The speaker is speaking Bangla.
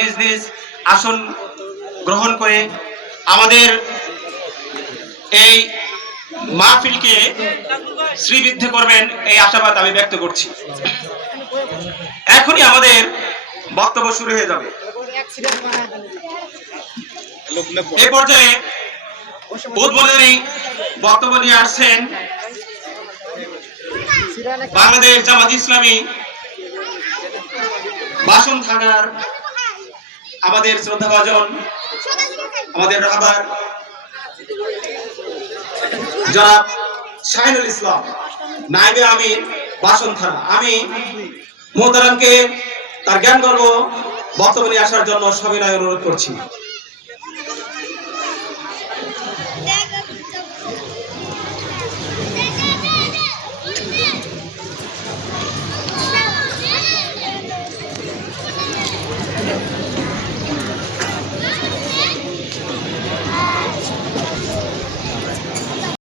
নিজ নিজ আসন গ্রহণ করে আমাদের এই মাহফিলকে শ্রীবৃদ্ধ করবেন এই আশাবাদ আমি ব্যক্ত করছি। এখনই আমাদের বক্তব্য শুরু হয়ে যাবে। এ পর্যায়ে উদ্বোধনী বক্তব্য নিয়ে আসছেন বাংলাদেশ জামাত ইসলামী, বাসন থানার আমাদের শ্রদ্ধাভাজন, আমাদের রাহাবার জনাব শাহিনুল ইসলাম, নাইবে আমি বাসন থানা আমি মোহতারামকে তার জ্ঞান গর্ব নিয়ে আসার জন্য সবিনয় অনুরোধ করছি।